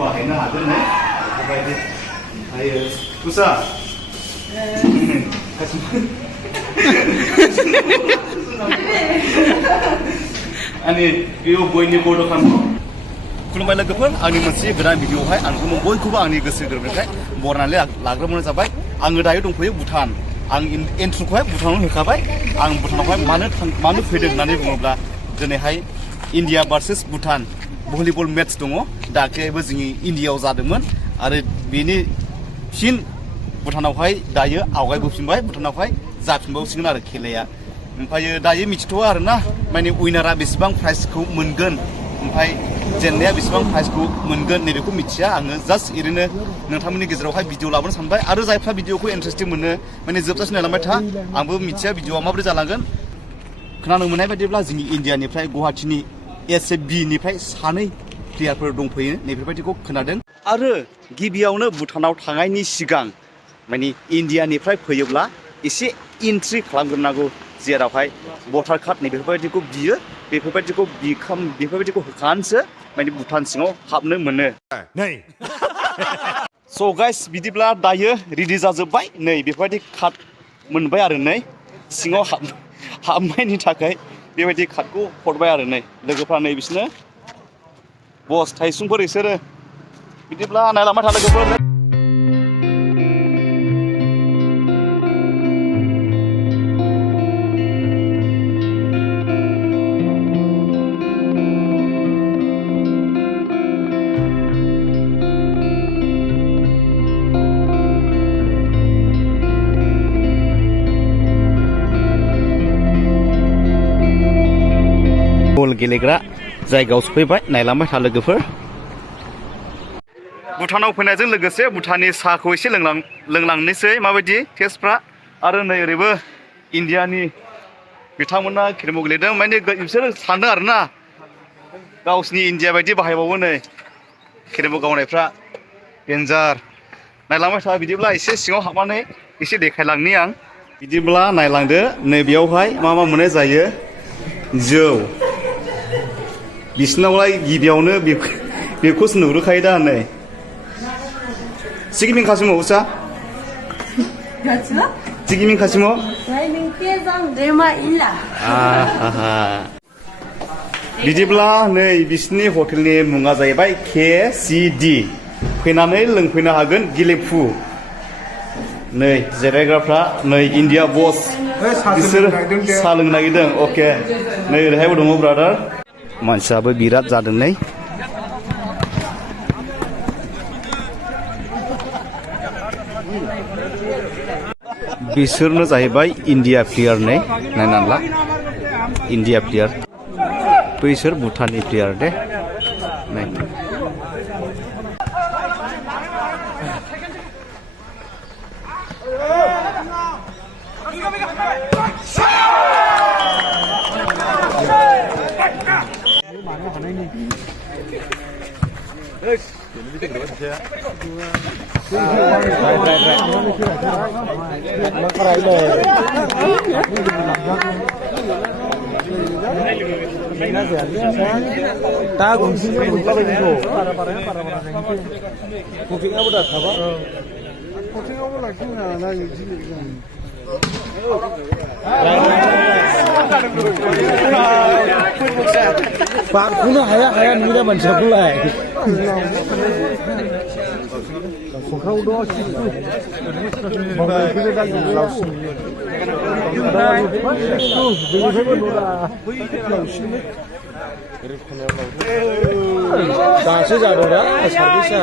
बाहायनो हागोन ने बेबायदि आयो तुसा आंनि बेयाव बयनि बड' खालामो खुलुमबाय लोगोफोर आंनि मोनसे गोदान भिडिअ'आवहाय आं बयखौबो आंनि गोसो गोरबोनिफ्राय बरायनानै लाग्रोनाय जाबाय आङो दायो दंफैयो भुटान आं एन्ट्रिखौहाय भुटानाव होखाबाय आं भुटानावहाय मानो फैदों होननानै बुङोब्ला दिनैहाय India versus Bhutan volleyball match दङ दाख्लैबो जोंनि इन्डियायाव जादोंमोन आरो बेनि फिन भुटानावहाय दायो आवगायबोफिनबाय भुटानावहाय जाफिनबावसिगोन आरो खेलाया ओमफ्राय दायो मिथिथ'आ आरोना माने उइनारा बेसेबां प्राइजखौ मोनगोन ओमफ्राय जेननाया बेसेबां प्राइजखौ मोनगोन नैबेखौ मिथिया आङो जास्ट ओरैनो नोंथांमोननि गेजेरावहाय भिडिअ लाबोनो सानबाय आरो जायफ्रा भिडिअखौ इन्टारेस्टिं मोनो माने जोबजासिम नायलांबाय था आंबो मिथिया भिडिअआ माबोरै जालांगोन खोनानो मोननाय बायदिब्ला जोंनि इन्डियानिफ्राय गुवाहाटीनि SFB निफ्राय सानै प्लेयारफोर दंफैयो नैबेबायदिखौ खोनादों आरो गिबियावनो भुटानाव थांनायनि सिगां माने इन्डियानिफ्राय फैयोब्ला एसे एन्ट्रि खालामग्रोनांगौ जेरावहाय भटार कार्ड नैबेफोरबायदिखौ बियो बेफोरबायदिखौ होखानसो माने भुटान सिङाव हाबनो मोनो स' गाइस बिदिब्ला दायो रेडि जाजोब्बाय नै बेफोरबायदि कार्ड मोनबाय आरो नै सिङाव हाबनायनि थाखाय बेबायदि कार्डखौ हरबाय आरो नै लोगोफ्रा नै बिसोरनो बस थाइसुंफोर बिसोरो बिदिब्ला नायलांबाय था लोगोफोर बल गेलेग्रा जायगायाव सफैबाय नायलांबाय था लोगोफोर भुटानाव फैनायजों लोगोसे भुटाननि साहाखौ एसे लोंलांनोसै माबायदि टेस्टफ्रा आरो नै ओरैबो इन्डियानि बिथांमोना खेलेमु गेलेदों माने बिसोरो सानदों आरोना गावसिनि इन्डिया बायदि बाहायबावो नै खेलेमु गावनायफ्रा डेन्जार नायलांबाय था बिदिब्ला एसे सिङाव हाबनानै एसे देखायलांनि आं बिदिब्ला नायलांदो नै बेयावहाय मा मोननाय जायो जौ बिसिनावलाय गिबियावनो बेखौसो नुहुरखायो दा नै Sige min kasimo usa? Sige min kasimo? बिदिब्ला नै बिसिनि हटेलनि मुङा जाहैबाय KCD फैनानै लोंफैनो हागोन गेलेफु नै जिरायग्राफ्रा नै इन्डिया बस बिसोर साहा लोंनो नागिरदों अके नै ओरैहायबो दङ ब्रादार मानसियाबो बिराद जादों नै बिसोरनो जाहैबाय इन्डिया प्लेयार नै नायनानै ला इन्डिया प्लेयार बैसोर भुटाननि प्लेयार दे नै Bakuna haya nira mansabulai. Kau doa sih. Bangkit dah langsung. Tuh, beli langsung. Dasar jauh dah, servisnya.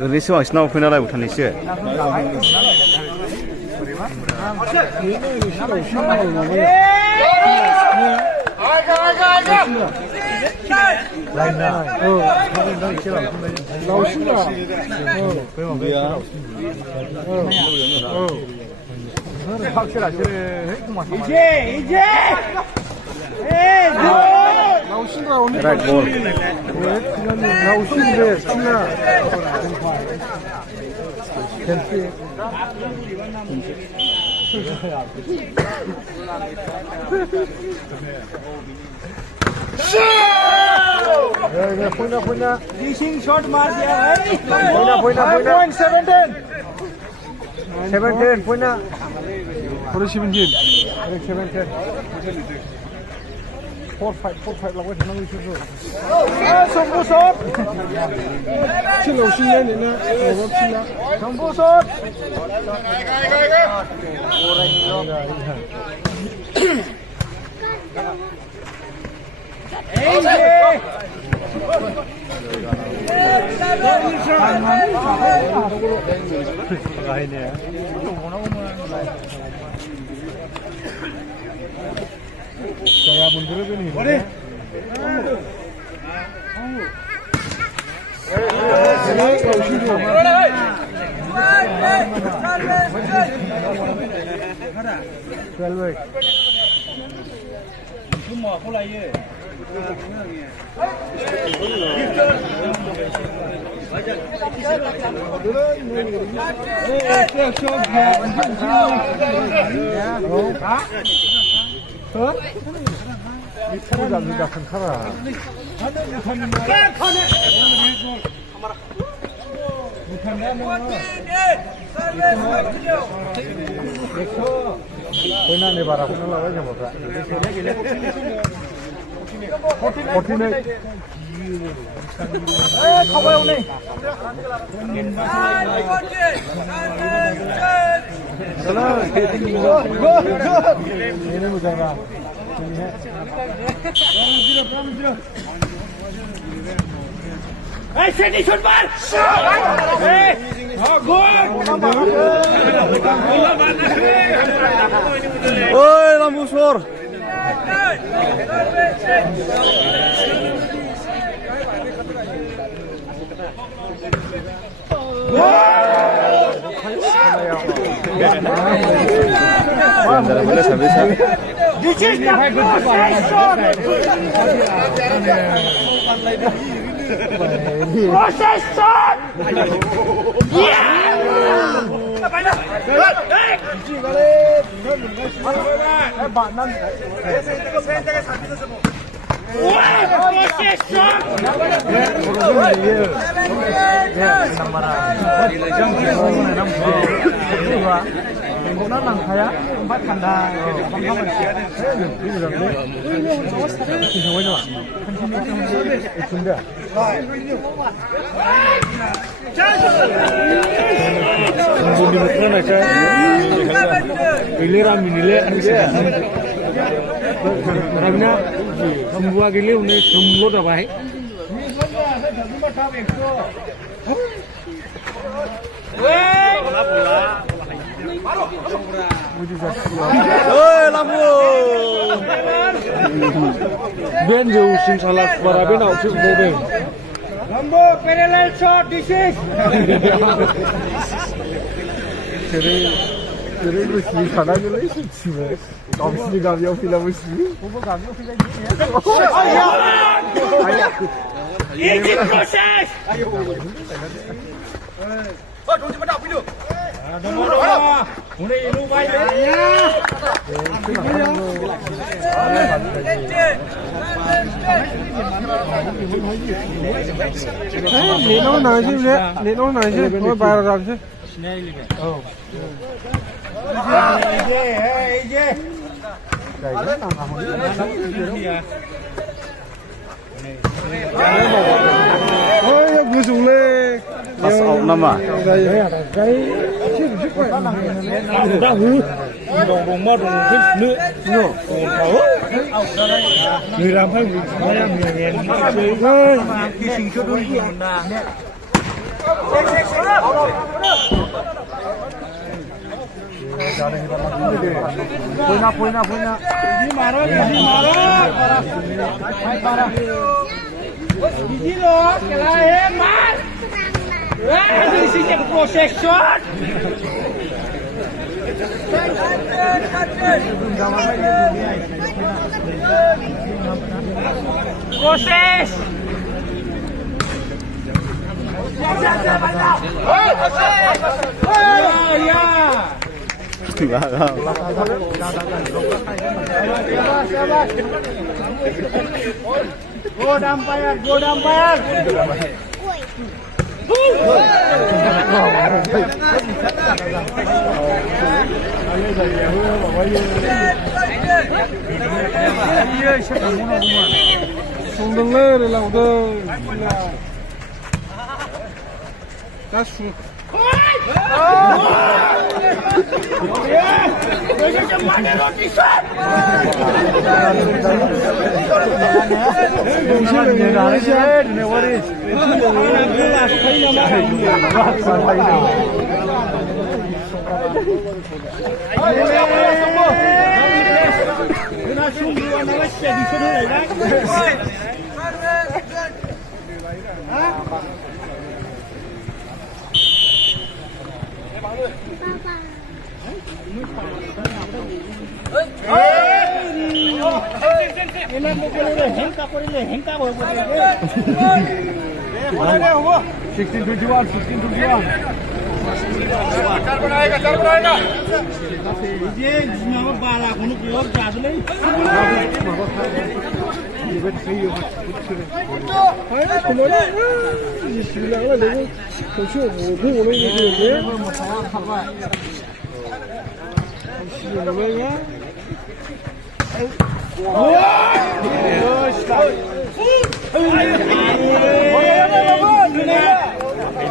ओरैसो बांसिनाव फैनालाय भुटाननिसो Right ball. Finishing shot मार दिया है. Point 17. 17 point ना. 17. 17. 4-5 लावबाय थानांगौ इसोरखौ. समबु शट. सिलावसिनलाय नोंना माबा फिला. समबु shot. Saya mundur ke nih. Boleh. 부담이 큰 카라. 보이나네 봐라. 올라가야 돼 보자. 버티네. 가봐요 오늘. 얘네 보자라. Hey, Sydney, shoot ball! Hey! Oh, good! Oi, Lamusor! This is the process shot! Lampu. Ben jauh sing salah para ben au sing bobe. Lambo parallel shot this is. Kere lu sini sana gele sini. Obviously gavião fila sini. Bobo gavião fila sini. Easy process. Oh, tunggu cepat dak video. Mulai lu baik ya. Nino naji le, Nino naji, oh bayar rapi. Oh. Ije. Oh ya busung le. Asal nama. Cái đã hư đồng đồng mò đồng thích nữa nữa người làm hay người làm người nghèo chơi cái sinh cho đôi gì nè Poina đi mà đó đi lo cái này em mà this is a protection. Process. Go umpire. Sondalar lauda. Kaçu.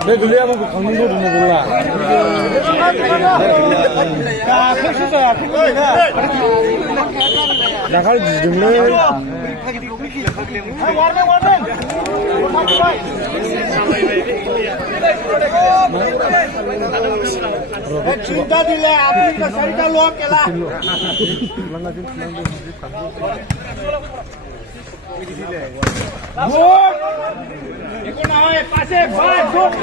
내 둘레하고 걷는 거 보면 몰라. 자, 펼쳐서야, 펼쳐서. 나갈 둘레. cinta dile, api ka sarita lock kela. Iko na hoy pase bal shot.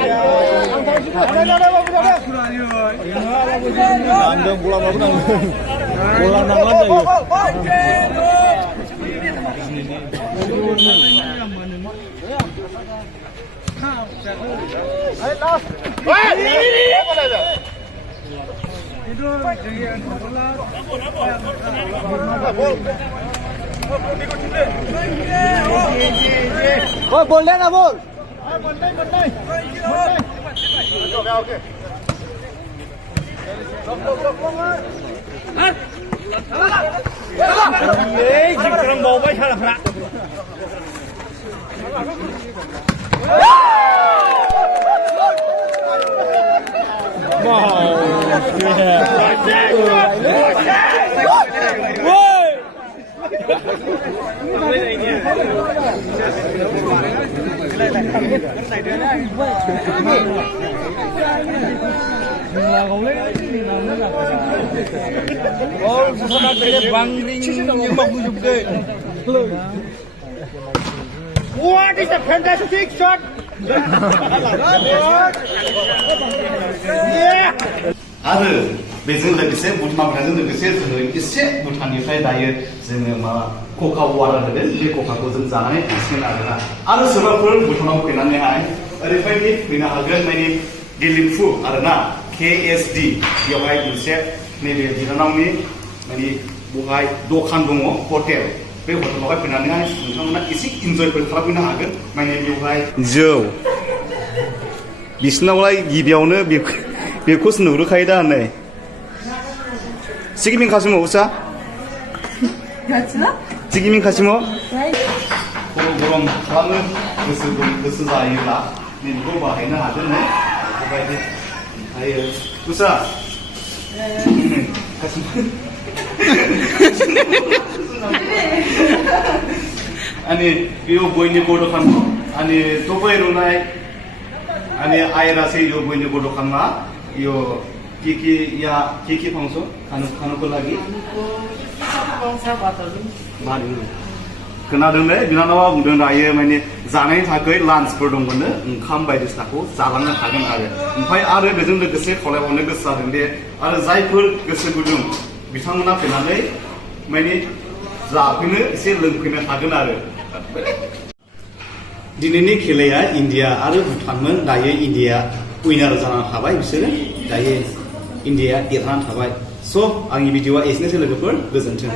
Nandang bola bagus nang. Bola nang landai. Bol na bol. Bol. Okay. Hey, jikram bau bai thala phra. Là không lấy What is a fantastic shot? Yeah. आरो बेजों लोगोसे भुटानजों लोगोसे जोङो एसे भुटाननिफ्राय दायो जोङो मा कका वाटार होदों बे ककाखौ जों जानानै थांसिगोन आरो सोरबाफोर भुटानाव फैनानैहाय ओरैबायदि फैनो हागोन माने गेलेमफु आरोना KSD बेवहाय मोनसे नैबे बिनानावनि माने बहाय दखान दङ हटेल बे हटेलावहाय फैनानैहाय नोंथांमोना एसे इन्जयफोर खालामफैनो हागोन माने बेवहाय जौ बिसिनावलाय गिबियावनो बेखौसो नुहुरखायो दा नै सिगिमिं खासिमो उसा सिगिमिं खासिमो खर' गरम खालामनो गोसो जायोब्ला नैबेखौ बाहायनो हागोन नै बेबायदि हायो उसा आणि यो बहिनीको दोकान हो अनि तपाईँ रुनाय अनि आएर चाहिँ यो बहिनीको दोकानमा यो के पाउँछ खानुको लागि खोनादों नै बिनानावा बुंदों दायो माने जानायनि थाखाय लान्चफोर दंमोननो ओंखाम बायदिसिनाखौ जालांनो हागोन ओमफ्राय आरो बेजों लोगोसे खावलायबावनो गोसो जादों दे आरो जायफोर गोसो गुदुं बिथांमोना फैनानै माने जाफैनो एसे लोंफैनो हागोन आरो दिनैनि खेलाया इन्डिया आरो भुटानमोन दायो इन्डिया उइनार जानानै थाबाय बिसोरो दायो इन्डिया देरहानानै थाबाय स' आंनि भिडिअआ एसेनोसै लोगोफोर गोजोन्थों